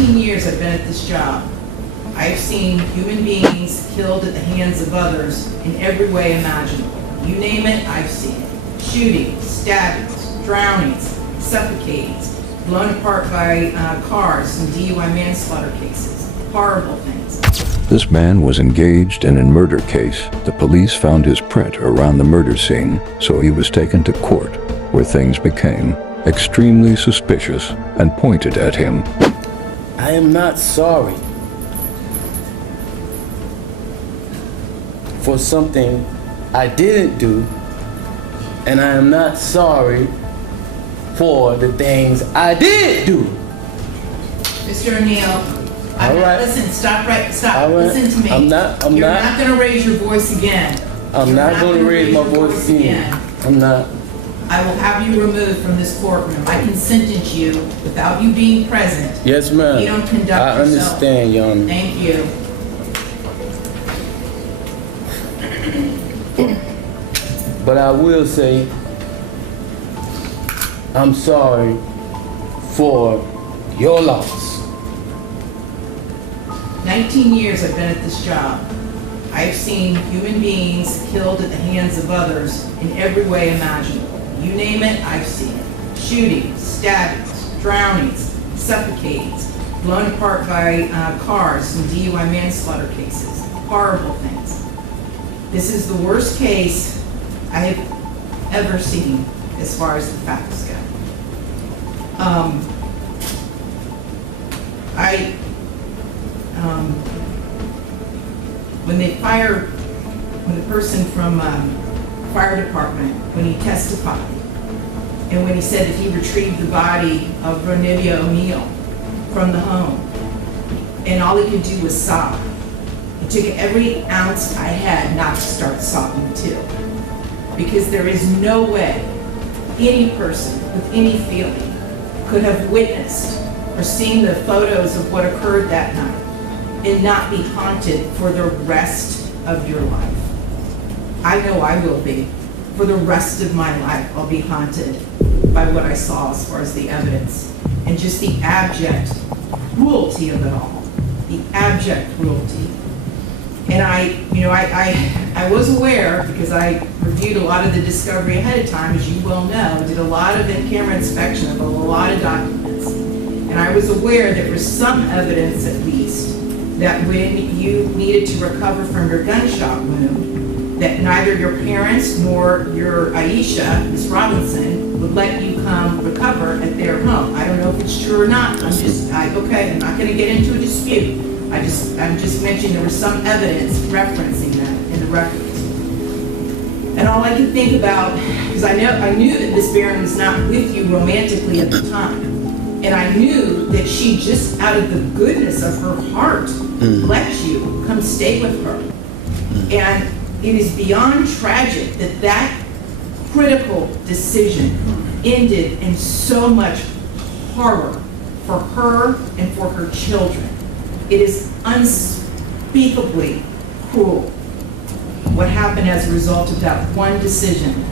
19 years I've been at this job. I've seen human beings killed at the hands of others in every way imaginable. You name it, I've seen it. Shootings, stabbings, drownings, suffocatings, blown apart by cars and DUI manslaughter cases. Horrible things. This man was engaged in a murder case. The police found his print around the murder scene, so he was taken to court, where things became extremely suspicious and pointed at him. I am not sorry for something I didn't do, and I am not sorry for the things I did do. Mr. O'Neal, listen, stop. All right. Listen to me. I'm not going to raise your voice again. I'm not going to raise my voice again. I'm not. I will have you removed from this courtroom. I can sentence you without you being present. Yes, ma'am. You don't conduct yourself. I understand, Your Honor. Thank you. But I will say, I'm sorry for your loss. 19 years I've been at this job. I've seen human beings killed at the hands of others in every way imaginable. You name it, I've seen it. Shootings, stabbings, drownings, suffocatings, blown apart by cars and DUI manslaughter cases. Horrible things. This is the worst case I have ever seen as far as the facts go. When the person from fire department, when he testified, and when he said that he retrieved the body of Ronnie O'Neal from the home, and all he could do was sob. It took every ounce I had not to start sobbing too. Because there is no way any person with any feeling could have witnessed or seen the photos of what occurred that night and not be haunted for the rest of your life. I know I will be. For the rest of my life, I'll be haunted by what I saw as far as the evidence and just the abject cruelty of it all. The abject cruelty. And I was aware, because I reviewed a lot of the discovery ahead of time, as you well know, did a lot of in-camera inspection of a lot of documents. And I was aware there was some evidence, at least, that when you needed to recover from your gunshot wound, that neither your parents nor your Aisha, Miss Robinson, would let you come recover at their home. I don't know if it's true or not. I'm not going to get into a dispute. I'm just mentioning there was some evidence referencing that in the records. And all I could think about, because I knew that Miss Barron was not with you romantically at the time. And I knew that she just out of the goodness of her heart let you come stay with her. And it is beyond tragic that that critical decision ended in so much horror for her and for her children. It is unspeakably cruel what happened as a result of that one decision.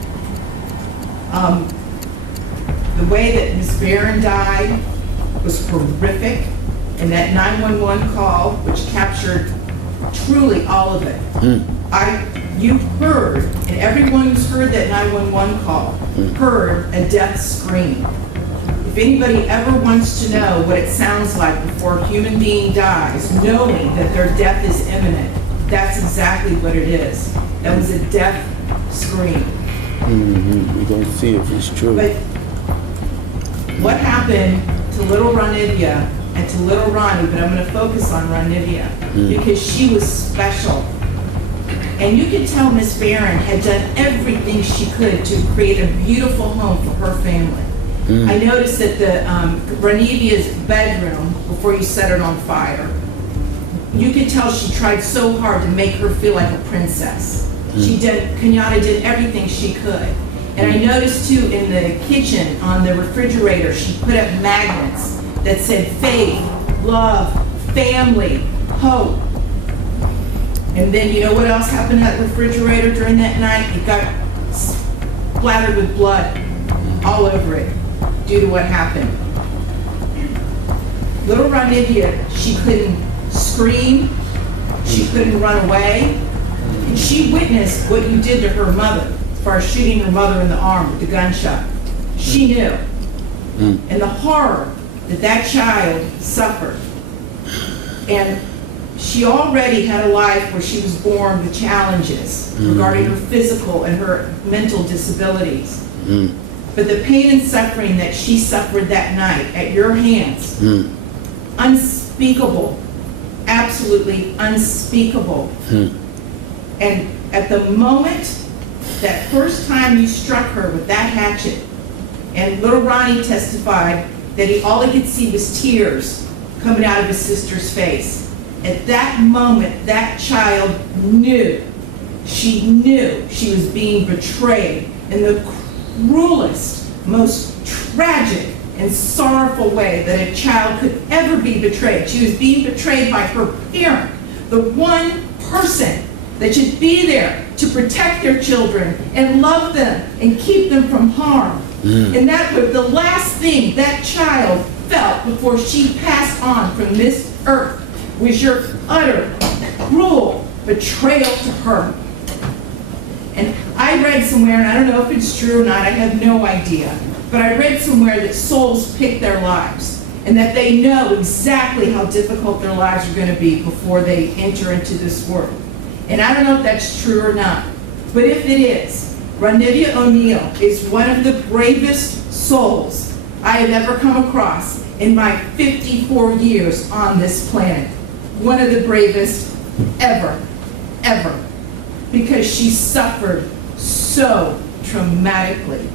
The way that Ms. Barron died was horrific, and that 911 call, which captured truly all of it. You heard, and everyone who's heard that 911 call heard a death scream. If anybody ever wants to know what it sounds like before a human being dies, knowing that their death is imminent, that's exactly what it is. That was a death scream. We're going to see if it's true. But what happened to little Ronidya and to little Ronnie, but I'm going to focus on Ronidya because she was special. And you could tell Miss Barron had done everything she could to create a beautiful home for her family. I noticed that the Ronidya's bedroom, before you set it on fire, you could tell she tried so hard to make her feel like a princess. Kenyatta did everything she could. And I noticed too in the kitchen, on the refrigerator, she put up magnets that said faith, love, family, hope. And then you know what else happened to that refrigerator during that night? It got splattered with blood all over it due to what happened. Little Ronidya, she couldn't scream, she couldn't run away, and she witnessed what you did to her mother as far as shooting her mother in the arm with the gunshot. She knew. And the horror that that child suffered. And she already had a life where she was born with challenges regarding her physical and her mental disabilities. But the pain and suffering that she suffered that night at your hands, unspeakable, absolutely unspeakable. And at the moment, that first time you struck her with that hatchet, and little Ronnie testified that all he could see was tears coming out of his sister's face. At that moment, that child knew. She knew she was being betrayed in the cruelest, most tragic and sorrowful way that a child could ever be betrayed. She was being betrayed by her parent, the one person that should be there to protect their children and love them and keep them from harm. And that was the last thing that child felt before she passed on from this earth, was your utter, cruel betrayal to her. And I read somewhere, and I don't know if it's true or not, I have no idea, but I read somewhere that souls pick their lives, and that they know exactly how difficult their lives are going to be before they enter into this world. And I don't know if that's true or not, but if it is, Ronnie O'Neal is one of the bravest souls I have ever come across in my 54 years on this planet. One of the bravest ever, ever, because she suffered so traumatically.